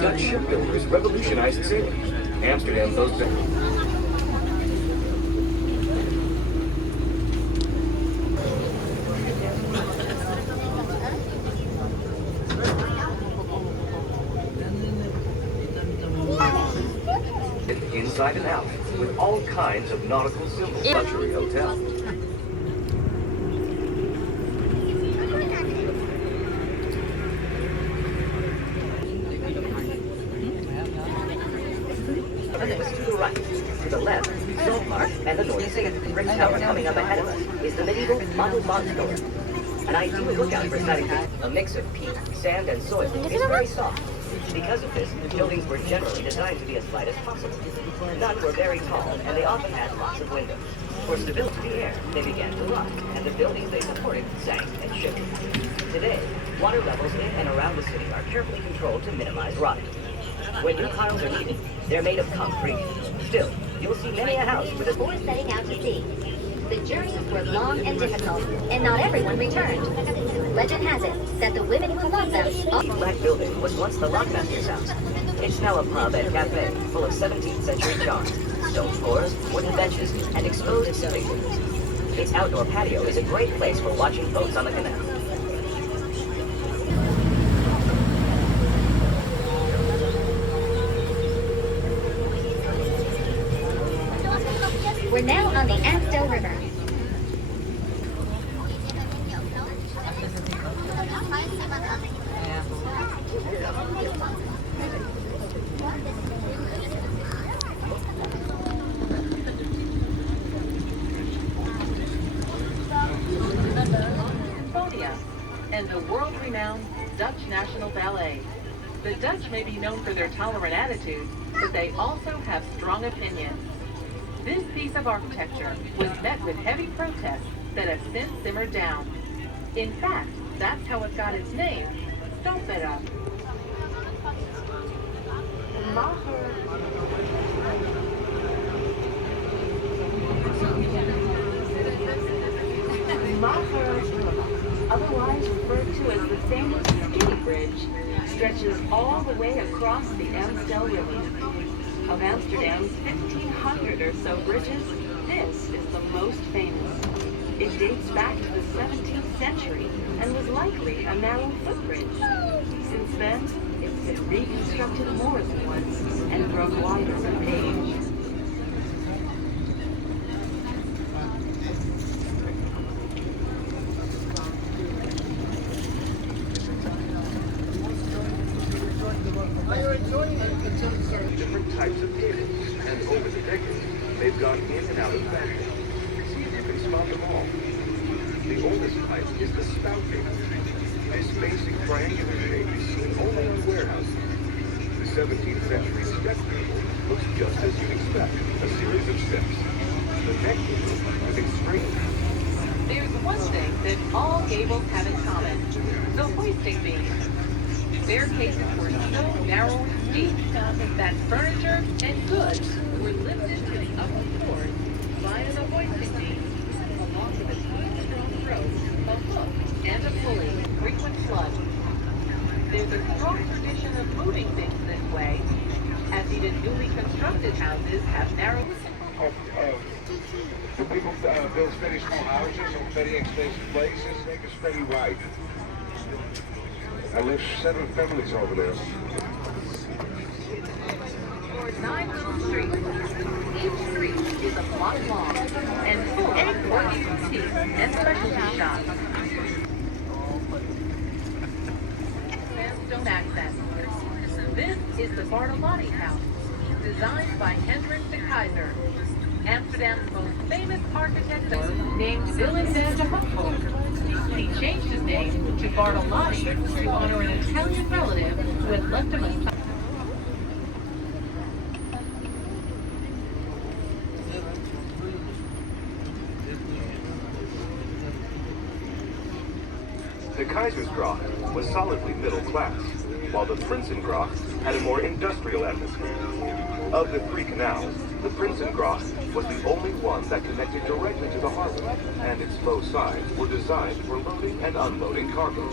Dutch shipbuilders revolutionized sailing. Amsterdam boasts inside and out with all kinds of nautical symbols. Luxury hotel. To the right, to the left, Zollpark and the North Sea. Brick Tower coming up ahead of us is the medieval Mandelbahntower. An ideal lookout for sighting a mix of peat, sand, and soil is very soft. Because of this, the buildings were generally designed to be as light as possible. None were very tall, and they often had lots of windows. For stability to the air, they began to rot, and the buildings they supported sank and shivered. Today, water levels in and around the city are carefully controlled to minimize rotting. When new tiles are needed, they're made of concrete. Still, you'll see many a house with a before setting out to sea. The journeys were long and difficult, and not everyone returned. Legend has it that the women who loved them... The Black Building was once the lockmaster's house. It's now a pub and cafe full of 17th century charms, stone floors, wooden benches, and exposed spaces. Its outdoor patio is a great place for watching boats on the canal. We're now on the Amstel River. And the world-renowned Dutch National Ballet. The Dutch may be known for their tolerant attitude, but they also have strong opinions. This piece of architecture was met with heavy protests that have since simmered down. In fact, that's how it got its name, Stopera. Otherwise referred to as the famous Skinny Bridge, stretches all the way across the Amstel River. Of Amsterdam's 1,500 or so bridges, this is the most famous. It dates back to the 17th century and was likely a narrow footbridge. Since then, it's been reconstructed more than once and grown wider and paved. Different types of cables, and over the decades, they've gone in and out of fashion. See if you can spot them all. The oldest type is the spout cable. This basic triangular shape is seen only on warehouses. The 17th century step cable looks just as you'd expect, a series of steps. The neck cable is extreme. There's one thing that all gables have in common, the hoisting beam. Their cases were so narrow and steep that furniture and goods were lifted to the upper floors via the hoisting beam, along with a strong rope, a hook, and a pulley, frequent flood. There's a strong tradition of moving things this way, as even newly constructed houses have narrow... People build very small houses on very expensive places, make us very wide. I live 7 families over there. 9 little streets. Each street is a block long and full of quirky boutiques and specialty shops. Sandstone accent. This is the Bartolomé House, designed by Hendrik de Keyser, Amsterdam's most famous architect, named Willem van de Hooghof. He changed his name to Bartolomé to honor an Italian relative who had left him a... The Keizersgracht was solidly middle class, while the Prinsengracht had a more industrial atmosphere. Of the 3 canals, the Prinsengracht was the only one that connected directly to the harbor, and its low sides were designed for loading and unloading cargo.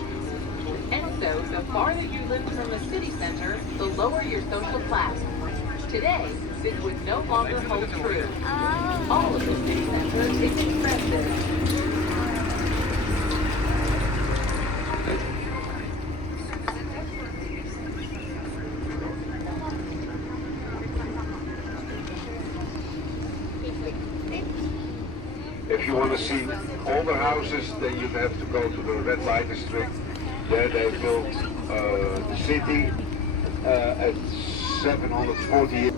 And so the farther you lived from the city center, the lower your social class. Today, this would no longer hold true. All of the city center is expensive. If you want to see older houses, then you have to go to the red light district. There they built the city at 740 years.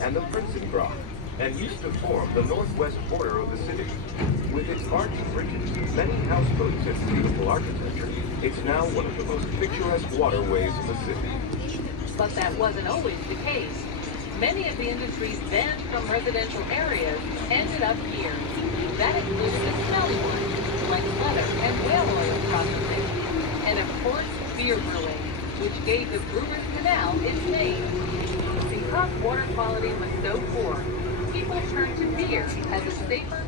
And the Prinsengracht, and used to form the northwest border of the city. With its arched bridges, many houseboats, and beautiful architecture, it's now one of the most picturesque waterways in the city. But that wasn't always the case. Many of the industries banned from residential areas ended up here. That included the smelly ones, like leather and whale oil processing, and of course, beer brewing, which gave the Brewers Canal its name. Because water quality was so poor, people turned to beer as a safer.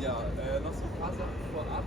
Ja, noch so ein paar Sachen vorab.